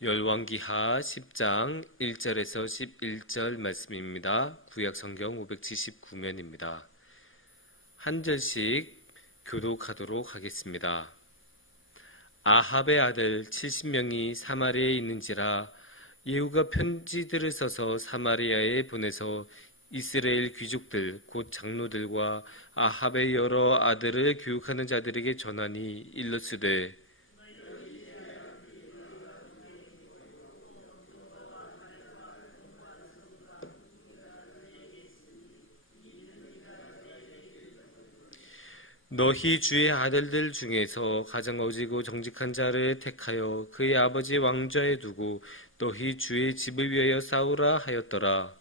열왕기하 10장 1절에서 11절 말씀입니다. 구약성경 579면입니다. 한 절씩 교독하도록 하겠습니다. 아합의 아들 70명이 사마리아에 있는지라 예후가 편지들을 써서 사마리아에 보내서 이스라엘 귀족들 곧 장로들과 아합의 여러 아들을 교육하는 자들에게 전하니 일러스되 너희 주의 아들들 중에서 가장 어지고 정직한 자를 택하여 그의 아버지 왕좌에 두고 너희 주의 집을 위하여 싸우라 하였더라.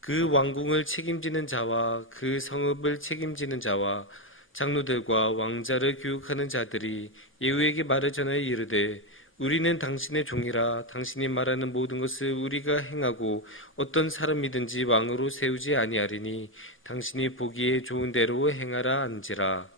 그 왕궁을 책임지는 자와 그 성읍을 책임지는 자와 장로들과 왕자를 교육하는 자들이 예후에게 말을 전하여 이르되 우리는 당신의 종이라 당신이 말하는 모든 것을 우리가 행하고 어떤 사람이든지 왕으로 세우지 아니하리니 당신이 보기에 좋은 대로 행하라 한지라.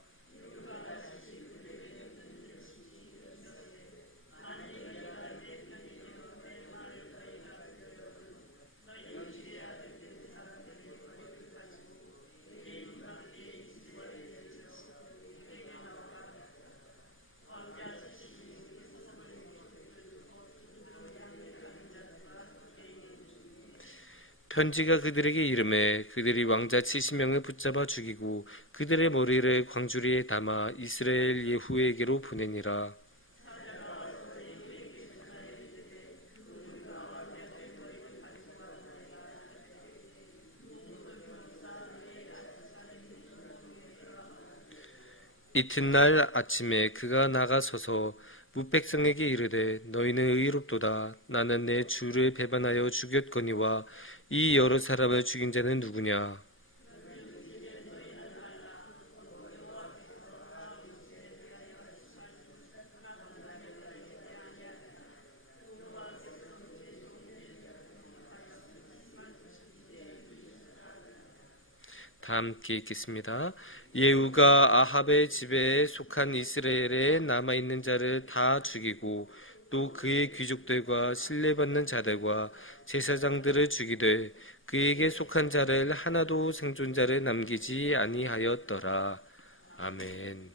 편지가 그들에게 이르매 그들이 왕자 70명을 붙잡아 죽이고 그들의 머리를 광주리에 담아 이스라엘 예후에게로 보내니라. 이튿날 아침에 그가 나가서서 무백성에게 이르되 너희는 의롭도다. 나는 내 주를 배반하여 죽였거니와 이 여러 사람을 죽인 자는 누구냐? 다 함께 읽겠습니다. 예후가 아합의 집에 속한 이스라엘에 남아있는 자를 다 죽이고 또 그의 귀족들과 신뢰받는 자들과 제사장들을 죽이되 그에게 속한 자를 하나도 생존자를 남기지 아니하였더라. 아멘.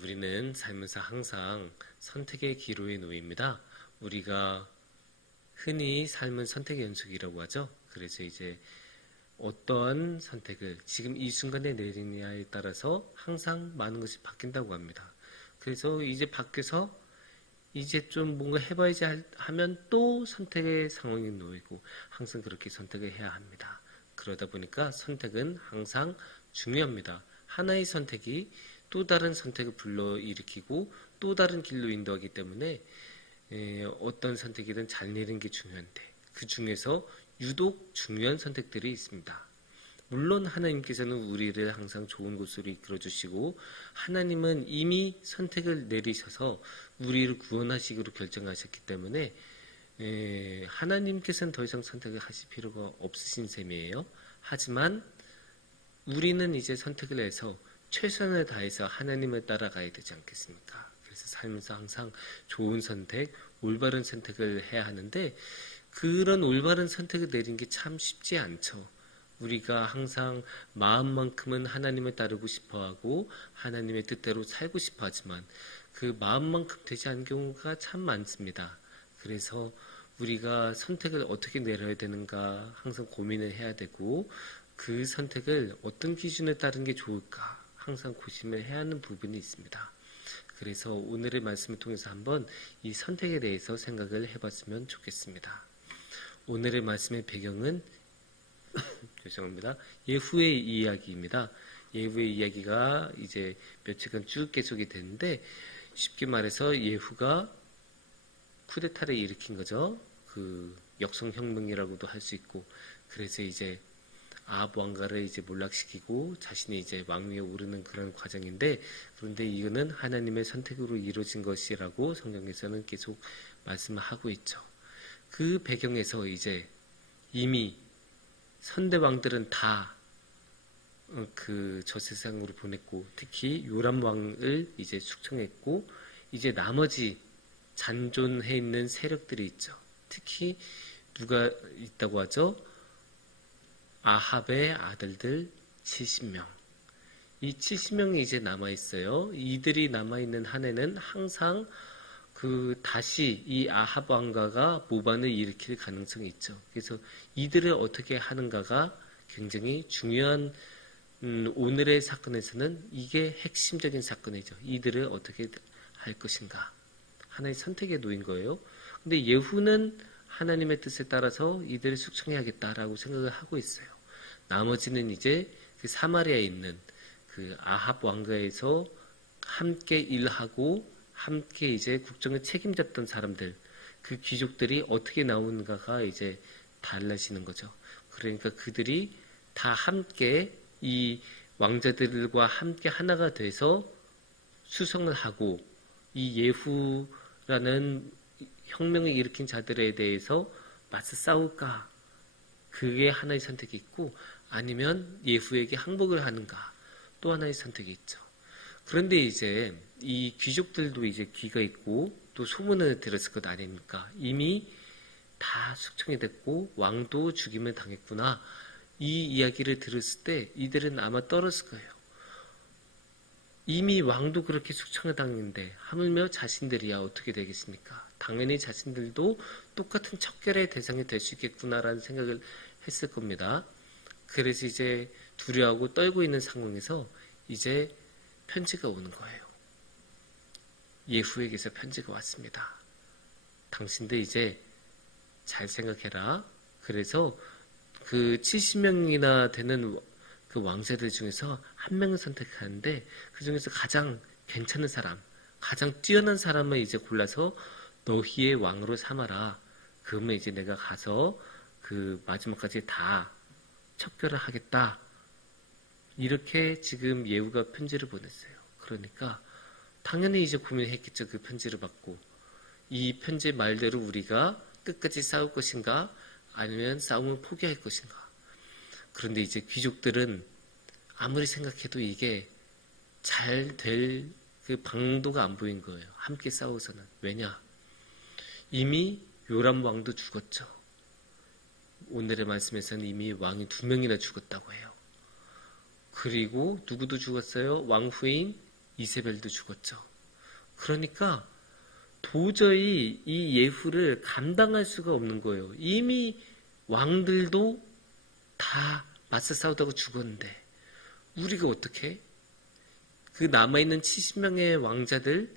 우리는 살면서 항상 선택의 기로에 놓입니다. 우리가 흔히 삶은 선택의 연속이라고 하죠. 그래서 이제 어떠한 선택을 지금 이 순간에 내리느냐에 따라서 항상 많은 것이 바뀐다고 합니다. 그래서 이제 밖에서 이제 좀 뭔가 해봐야지 하면 또 선택의 상황에 놓이고 항상 그렇게 선택을 해야 합니다. 그러다 보니까 선택은 항상 중요합니다. 하나의 선택이 또 다른 선택을 불러일으키고 또 다른 길로 인도하기 때문에 어떤 선택이든 잘 내리는 게 중요한데 그 중에서 유독 중요한 선택들이 있습니다. 물론 하나님께서는 우리를 항상 좋은 곳으로 이끌어 주시고 하나님은 이미 선택을 내리셔서 우리를 구원하시기로 결정하셨기 때문에 하나님께서는 더 이상 선택을 하실 필요가 없으신 셈이에요. 하지만 우리는 이제 선택을 해서 최선을 다해서 하나님을 따라가야 되지 않겠습니까? 그래서 살면서 항상 좋은 선택, 올바른 선택을 해야 하는데 그런 올바른 선택을 내린 게 참 쉽지 않죠. 우리가 항상 마음만큼은 하나님을 따르고 싶어하고 하나님의 뜻대로 살고 싶어 하지만 그 마음만큼 되지 않은 경우가 참 많습니다. 그래서 우리가 선택을 어떻게 내려야 되는가 항상 고민을 해야 되고 그 선택을 어떤 기준에 따른 게 좋을까 항상 고심을 해야 하는 부분이 있습니다. 그래서 오늘의 말씀을 통해서 한번 이 선택에 대해서 생각을 해봤으면 좋겠습니다. 오늘의 말씀의 배경은 죄송합니다. 예후의 이야기입니다. 예후의 이야기가 이제 며칠간 쭉 계속이 되는데 쉽게 말해서 예후가 쿠데타를 일으킨 거죠. 그 역성혁명이라고도 할 수 있고 그래서 이제 아합 왕가를 이제 몰락시키고 자신이 이제 왕위에 오르는 그런 과정인데 그런데 이거는 하나님의 선택으로 이루어진 것이라고 성경에서는 계속 말씀을 하고 있죠. 그 배경에서 이제 이미 선대 왕들은 다 저 세상으로 보냈고, 특히 요람 왕을 이제 숙청했고, 이제 나머지 잔존해 있는 세력들이 있죠. 특히 누가 있다고 하죠? 아합의 아들들 70명. 이 70명이 이제 남아 있어요. 이들이 남아 있는 한 해는 항상 다시 이 아합 왕가가 모반을 일으킬 가능성이 있죠. 그래서 이들을 어떻게 하는가가 굉장히 중요한 오늘의 사건에서는 이게 핵심적인 사건이죠. 이들을 어떻게 할 것인가. 하나의 선택에 놓인 거예요. 근데 예후는 하나님의 뜻에 따라서 이들을 숙청해야겠다라고 생각을 하고 있어요. 나머지는 이제 그 사마리아에 있는 그 아합 왕가에서 함께 일하고 함께 이제 국정을 책임졌던 사람들, 그 귀족들이 어떻게 나오는가가 이제 달라지는 거죠. 그러니까 그들이 다 함께 이 왕자들과 함께 하나가 돼서 수성을 하고 이 예후라는 혁명을 일으킨 자들에 대해서 맞서 싸울까? 그게 하나의 선택이 있고, 아니면 예후에게 항복을 하는가? 또 하나의 선택이 있죠. 그런데 이제 이 귀족들도 이제 귀가 있고 또 소문을 들었을 것 아닙니까? 이미 다 숙청이 됐고 왕도 죽임을 당했구나. 이 이야기를 들었을 때 이들은 아마 떨었을 거예요. 이미 왕도 그렇게 숙청을 당했는데 하물며 자신들이야 어떻게 되겠습니까? 당연히 자신들도 똑같은 척결의 대상이 될 수 있겠구나라는 생각을 했을 겁니다. 그래서 이제 두려워하고 떨고 있는 상황에서 이제 편지가 오는 거예요. 예후에게서 편지가 왔습니다. 당신들 이제 잘 생각해라. 그래서 그 70명이나 되는 그 왕자들 중에서 한 명을 선택하는데 그 중에서 가장 괜찮은 사람, 가장 뛰어난 사람을 이제 골라서 너희의 왕으로 삼아라. 그러면 이제 내가 가서 그 마지막까지 다 척결을 하겠다. 이렇게 지금 예후가 편지를 보냈어요. 그러니까 당연히 이제 고민했겠죠. 그 편지를 받고 이 편지의 말대로 우리가 끝까지 싸울 것인가 아니면 싸움을 포기할 것인가. 그런데 이제 귀족들은 아무리 생각해도 이게 잘 될 그 방도가 안 보인 거예요. 함께 싸워서는. 왜냐? 이미 요람 왕도 죽었죠. 오늘의 말씀에서는 이미 왕이 2명이나 죽었다고 해요. 그리고 누구도 죽었어요? 왕후인 이세벨도 죽었죠. 그러니까 도저히 이 예후를 감당할 수가 없는 거예요. 이미 왕들도 다 맞서 싸우다가 죽었는데 우리가 어떻게? 그 남아있는 70명의 왕자들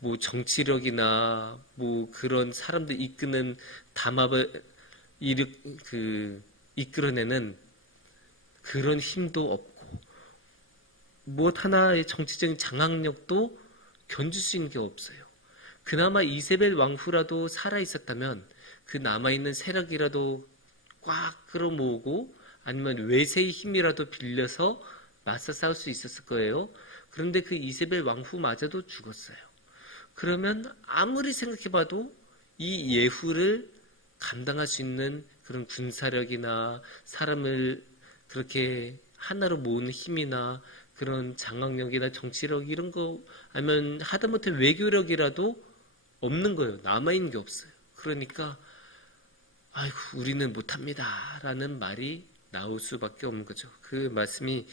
뭐 정치력이나 뭐 그런 사람들 이끄는 담합을 이끌어내는 그런 힘도 없고 무엇 하나의 정치적인 장악력도 견줄 수 있는 게 없어요. 그나마 이세벨 왕후라도 살아있었다면 그 남아있는 세력이라도 꽉 끌어모으고 아니면 외세의 힘이라도 빌려서 맞서 싸울 수 있었을 거예요. 그런데 그 이세벨 왕후마저도 죽었어요. 그러면 아무리 생각해봐도 이 예후를 감당할 수 있는 그런 군사력이나 사람을 그렇게 하나로 모으는 힘이나 그런 장악력이나 정치력 이런 거 아니면 하다못해 외교력이라도 없는 거예요. 남아있는 게 없어요. 그러니까 아이고 우리는 못합니다 라는 말이 나올 수밖에 없는 거죠. 그 말씀이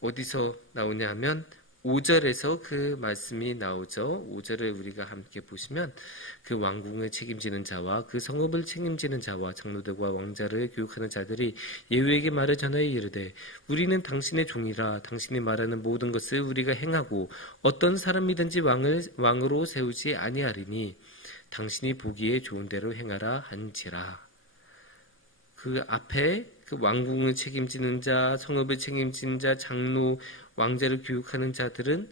어디서 나오냐 하면 5절에서 그 말씀이 나오죠. 5절을 우리가 함께 보시면 그 왕궁을 책임지는 자와 그 성읍을 책임지는 자와 장로들과 왕자를 교육하는 자들이 예후에게 말을 전하여 이르되 우리는 당신의 종이라 당신이 말하는 모든 것을 우리가 행하고 어떤 사람이든지 왕으로 세우지 아니하리니 당신이 보기에 좋은 대로 행하라 한지라. 그 앞에 그 왕궁을 책임지는 자, 성읍을 책임지는 자, 장로, 왕자를 교육하는 자들은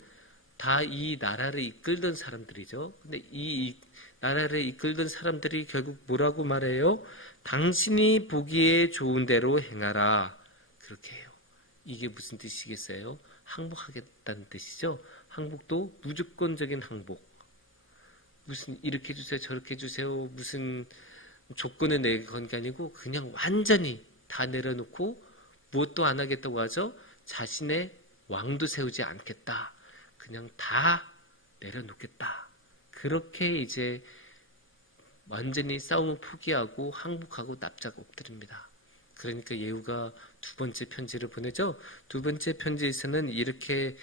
다 이 나라를 이끌던 사람들이죠. 근데 이 나라를 이끌던 사람들이 결국 뭐라고 말해요? 당신이 보기에 좋은 대로 행하라. 그렇게 해요. 이게 무슨 뜻이겠어요? 항복하겠다는 뜻이죠. 항복도 무조건적인 항복. 무슨 이렇게 해주세요, 저렇게 해주세요, 무슨 조건을 내건 게 아니고 그냥 완전히 다 내려놓고 무엇도 안 하겠다고 하죠. 자신의 왕도 세우지 않겠다. 그냥 다 내려놓겠다. 그렇게 이제 완전히 싸움을 포기하고 항복하고 납작 엎드립니다. 그러니까 예후가 두 번째 편지를 보내죠. 두 번째 편지에서는 이렇게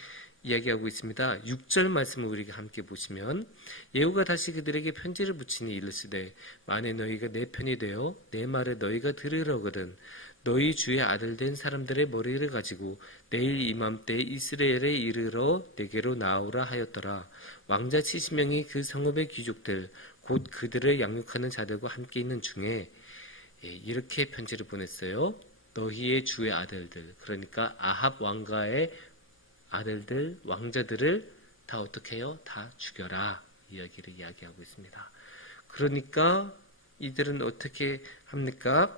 이야기하고 있습니다. 6절 말씀을 우리가 함께 보시면 예후가 다시 그들에게 편지를 붙이니 이르시되 만에 너희가 내 편이 되어 내 말을 너희가 들으려거든 너희 주의 아들 된 사람들의 머리를 가지고 내일 이맘때 이스라엘에 이르러 내게로 나오라 하였더라. 왕자 70명이 그 성읍의 귀족들 곧 그들을 양육하는 자들과 함께 있는 중에 이렇게 편지를 보냈어요. 너희의 주의 아들들, 그러니까 아합 왕가의 아들들, 왕자들을 다 어떻게 해요? 다 죽여라. 이야기를 이야기하고 있습니다. 그러니까 이들은 어떻게 합니까?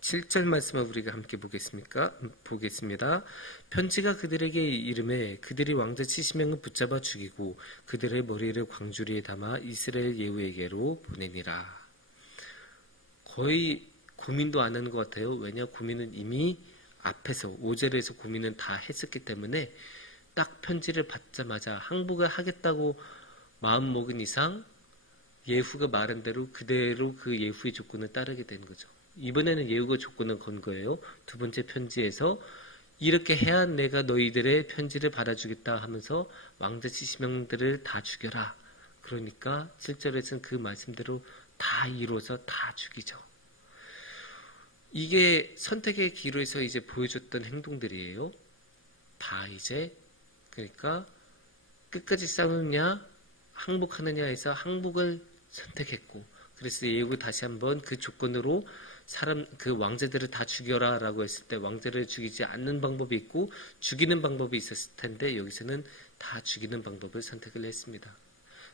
7절 말씀을 우리가 함께 보겠습니다. 편지가 그들에게 이름에 그들이 왕자 70명을 붙잡아 죽이고 그들의 머리를 광주리에 담아 이스라엘 예후에게로 보내니라. 거의 고민도 안 하는 것 같아요. 왜냐? 고민은 이미 앞에서 5절에서 고민은 다 했었기 때문에 딱 편지를 받자마자 항복을 하겠다고 마음먹은 이상 예후가 말한 대로 그대로 그 예후의 조건을 따르게 된 거죠. 이번에는 예후가 조건을 건 거예요. 두 번째 편지에서 이렇게 해야 내가 너희들의 편지를 받아주겠다 하면서 왕자 70명들을 다 죽여라. 그러니까 7절에서는 그 말씀대로 다 이루어서 다 죽이죠. 이게 선택의 기로에서 이제 보여줬던 행동들이에요. 다 이제 그러니까 끝까지 싸우느냐 항복하느냐 해서 항복을 선택했고 그래서 예후 다시 한번 그 조건으로 그 왕자들을 다 죽여라라고 했을 때 왕자를 죽이지 않는 방법이 있고 죽이는 방법이 있었을 텐데 여기서는 다 죽이는 방법을 선택을 했습니다.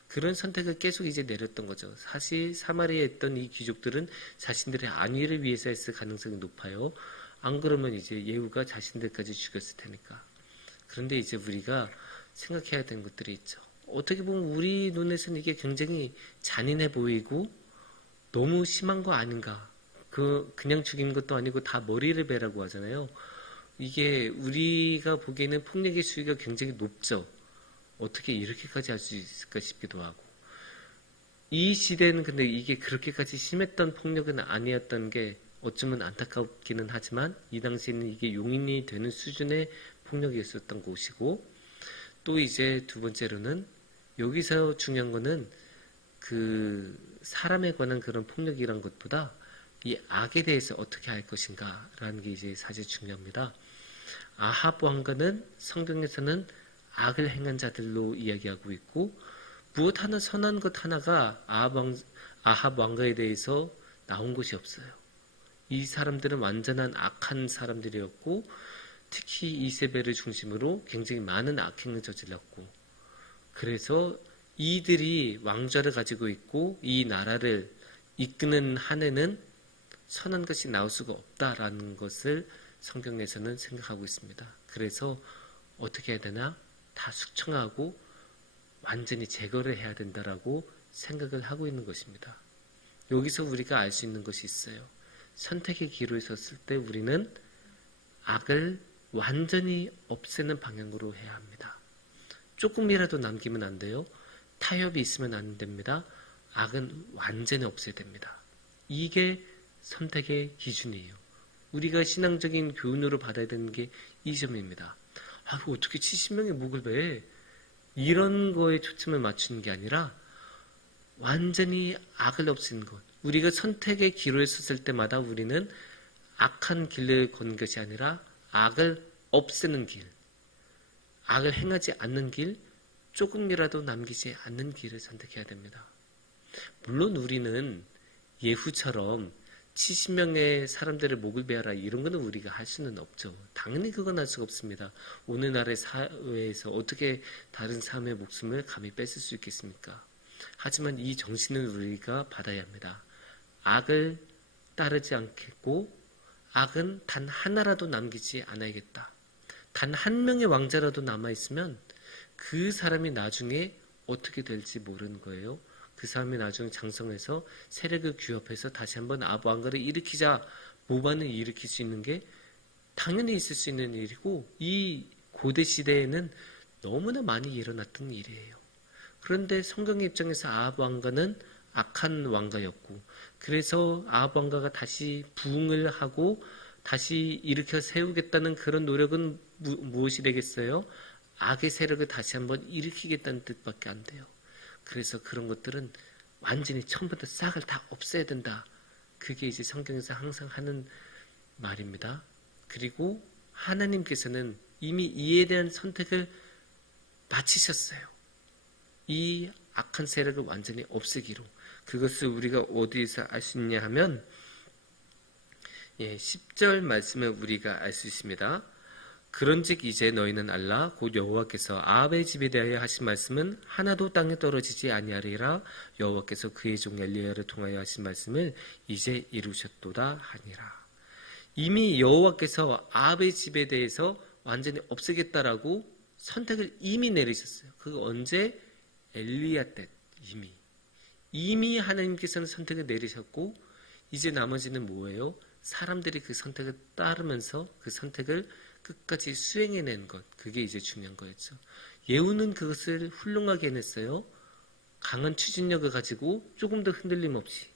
그런 선택을 계속 이제 내렸던 거죠. 사실 사마리아에 있던 이 귀족들은 자신들의 안위를 위해서 했을 가능성이 높아요. 안 그러면 이제 예후가 자신들까지 죽였을 테니까. 그런데 이제 우리가 생각해야 되는 것들이 있죠. 어떻게 보면 우리 눈에서는 이게 굉장히 잔인해 보이고 너무 심한 거 아닌가. 그냥 죽인 것도 아니고 다 머리를 베라고 하잖아요. 이게 우리가 보기에는 폭력의 수위가 굉장히 높죠. 어떻게 이렇게까지 할 수 있을까 싶기도 하고. 이 시대는 근데 이게 그렇게까지 심했던 폭력은 아니었던 게 어쩌면 안타깝기는 하지만 이 당시에는 이게 용인이 되는 수준의 폭력이었었던 곳이고 또 이제 두 번째로는 여기서 중요한 거는 그 사람에 관한 그런 폭력이란 것보다 이 악에 대해서 어떻게 할 것인가 라는 게 이제 사실 중요합니다. 아합 왕가는 성경에서는 악을 행한 자들로 이야기하고 있고 무엇 하나 선한 것 하나가 아합 왕가에 대해서 나온 것이 없어요. 이 사람들은 완전한 악한 사람들이었고 특히 이세벨을 중심으로 굉장히 많은 악행을 저질렀고 그래서 이들이 왕좌를 가지고 있고 이 나라를 이끄는 한 해는 선한 것이 나올 수가 없다라는 것을 성경에서는 생각하고 있습니다. 그래서 어떻게 해야 되나? 다 숙청하고 완전히 제거를 해야 된다라고 생각을 하고 있는 것입니다. 여기서 우리가 알 수 있는 것이 있어요. 선택의 기로에 섰을 때 우리는 악을 완전히 없애는 방향으로 해야 합니다. 조금이라도 남기면 안 돼요. 타협이 있으면 안 됩니다. 악은 완전히 없애야 됩니다. 이게 선택의 기준이에요. 우리가 신앙적인 교훈으로 받아야 되는 게 이 점입니다. 어떻게 70명의 목을 베? 이런 거에 초점을 맞추는 게 아니라 완전히 악을 없애는 것. 우리가 선택의 기로에 섰을 때마다 우리는 악한 길을 걷는 것이 아니라 악을 없애는 길, 악을 행하지 않는 길, 조금이라도 남기지 않는 길을 선택해야 됩니다. 물론 우리는 예후처럼 70명의 사람들의 목을 베어라 이런 거는 우리가 할 수는 없죠. 당연히 그건 할 수가 없습니다. 오늘날의 사회에서 어떻게 다른 사람의 목숨을 감히 뺏을 수 있겠습니까? 하지만 이 정신을 우리가 받아야 합니다. 악을 따르지 않겠고 악은 단 하나라도 남기지 않아야겠다. 단 한 명의 왕자라도 남아있으면 그 사람이 나중에 어떻게 될지 모르는 거예요. 그 사람이 나중에 장성해서 세력을 규합해서 다시 한번 아합 왕가를 일으키자 고반을 일으킬 수 있는 게 당연히 있을 수 있는 일이고 이 고대 시대에는 너무나 많이 일어났던 일이에요. 그런데 성경의 입장에서 아합 왕가는 악한 왕가였고 그래서 아합 왕가가 다시 부흥을 하고 다시 일으켜 세우겠다는 그런 노력은 무엇이 되겠어요? 악의 세력을 다시 한번 일으키겠다는 뜻밖에 안 돼요. 그래서 그런 것들은 완전히 처음부터 싹을 다 없애야 된다. 그게 이제 성경에서 항상 하는 말입니다. 그리고 하나님께서는 이미 이에 대한 선택을 마치셨어요. 이 악한 세력을 완전히 없애기로. 그것을 우리가 어디에서 알 수 있냐 하면 10절 말씀을 우리가 알 수 있습니다. 그런즉 이제 너희는 알라 곧 여호와께서 아합의 집에 대하여 하신 말씀은 하나도 땅에 떨어지지 아니하리라. 여호와께서 그의 종 엘리야를 통하여 하신 말씀을 이제 이루셨도다 하니라. 이미 여호와께서 아합의 집에 대해서 완전히 없애겠다라고 선택을 이미 내리셨어요. 그거 언제? 엘리야 때 이미 하나님께서는 선택을 내리셨고 이제 나머지는 뭐예요? 사람들이 그 선택을 따르면서 그 선택을 끝까지 수행해낸 것, 그게 이제 중요한 거였죠. 예후는 그것을 훌륭하게 해냈어요. 강한 추진력을 가지고 조금 더 흔들림 없이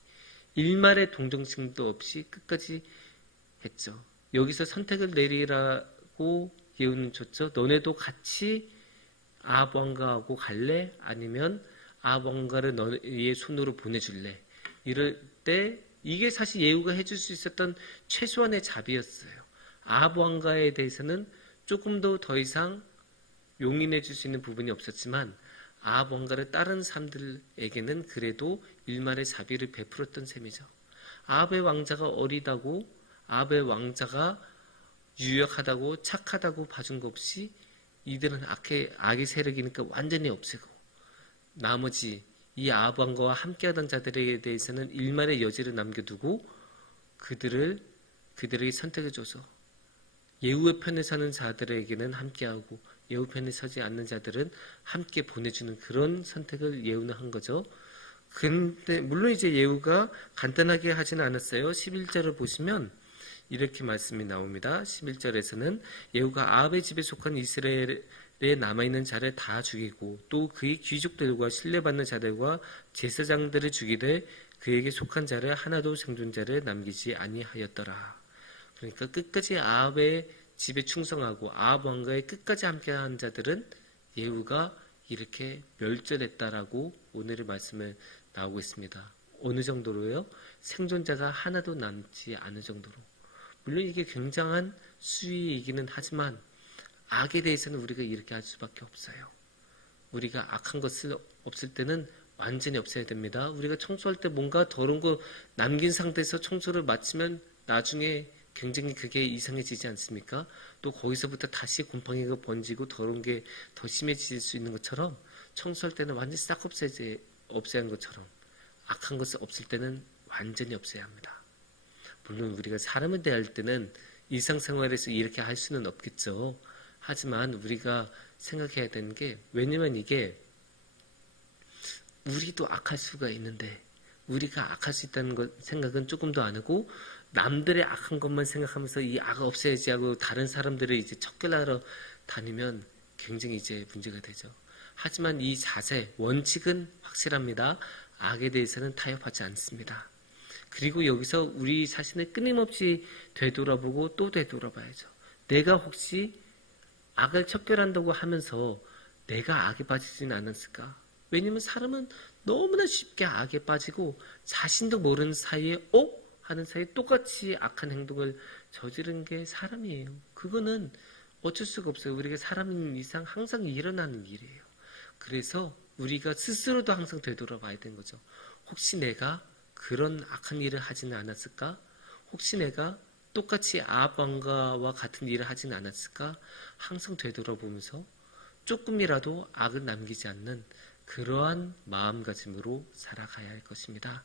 일말의 동정심도 없이 끝까지 했죠. 여기서 선택을 내리라고 예후는 줬죠. 너네도 같이 아합 왕가하고 갈래? 아니면 아합 왕가를 너의 손으로 보내줄래? 이럴 때 이게 사실 예후가 해줄 수 있었던 최소한의 자비였어요. 아합 왕가에 대해서는 조금 더 이상 용인해 줄 수 있는 부분이 없었지만 아합 왕가를 따른 사람들에게는 그래도 일말의 자비를 베풀었던 셈이죠. 아합의 왕자가 어리다고 아합의 왕자가 유력하다고 착하다고 봐준 것 없이 이들은 악의 세력이니까 완전히 없애고 나머지 이 아합 왕가와 함께하던 자들에 대해서는 일말의 여지를 남겨두고 그들에게 선택을 줘서 예후의 편에 서는 자들에게는 함께하고 예후 편에 서지 않는 자들은 함께 보내주는 그런 선택을 예후는 한 거죠. 근데 물론 이제 예후가 간단하게 하지는 않았어요. 11절을 보시면 이렇게 말씀이 나옵니다. 11절에서는 예후가 아합의 집에 속한 이스라엘에 남아있는 자를 다 죽이고 또 그의 귀족들과 신뢰받는 자들과 제사장들을 죽이되 그에게 속한 자를 하나도 생존자를 남기지 아니하였더라. 그러니까 끝까지 아합의 집에 충성하고 아합 왕가에 끝까지 함께한 자들은 예후가 이렇게 멸절했다라고 오늘의 말씀에 나오고 있습니다. 어느 정도로요? 생존자가 하나도 남지 않을 정도로. 물론 이게 굉장한 수위이기는 하지만 악에 대해서는 우리가 이렇게 할 수밖에 없어요. 우리가 악한 것을 없을 때는 완전히 없애야 됩니다. 우리가 청소할 때 뭔가 더러운 거 남긴 상태에서 청소를 마치면 나중에 굉장히 그게 이상해지지 않습니까? 또 거기서부터 다시 곰팡이가 번지고 더러운 게 더 심해질 수 있는 것처럼 청소할 때는 완전히 싹 없애야 하는 것처럼 악한 것을 없앨 때는 완전히 없애야 합니다. 물론 우리가 사람을 대할 때는 일상생활에서 이렇게 할 수는 없겠죠. 하지만 우리가 생각해야 되는 게 왜냐면 이게 우리도 악할 수가 있는데 우리가 악할 수 있다는 생각은 조금 더 안 하고 남들의 악한 것만 생각하면서 이 악을 없애야지 하고 다른 사람들을 이제 척결하러 다니면 굉장히 이제 문제가 되죠. 하지만 이 자세, 원칙은 확실합니다. 악에 대해서는 타협하지 않습니다. 그리고 여기서 우리 자신을 끊임없이 되돌아보고 또 되돌아봐야죠. 내가 혹시 악을 척결한다고 하면서 내가 악에 빠지지는 않았을까? 왜냐면 사람은 너무나 쉽게 악에 빠지고 자신도 모르는 사이에 하는 사이에 똑같이 악한 행동을 저지른 게 사람이에요. 그거는 어쩔 수가 없어요. 우리가 사람인 이상 항상 일어나는 일이에요. 그래서 우리가 스스로도 항상 되돌아봐야 되는 거죠. 혹시 내가 그런 악한 일을 하지는 않았을까? 혹시 내가 똑같이 아합 왕가와 같은 일을 하지는 않았을까? 항상 되돌아보면서 조금이라도 악을 남기지 않는 그러한 마음가짐으로 살아가야 할 것입니다.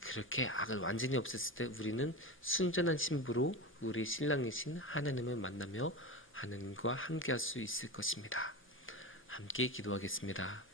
그렇게 악을 완전히 없앴을 때 우리는 순전한 신부로 우리 신랑이신 하나님을 만나며 하나님과 함께할 수 있을 것입니다. 함께 기도하겠습니다.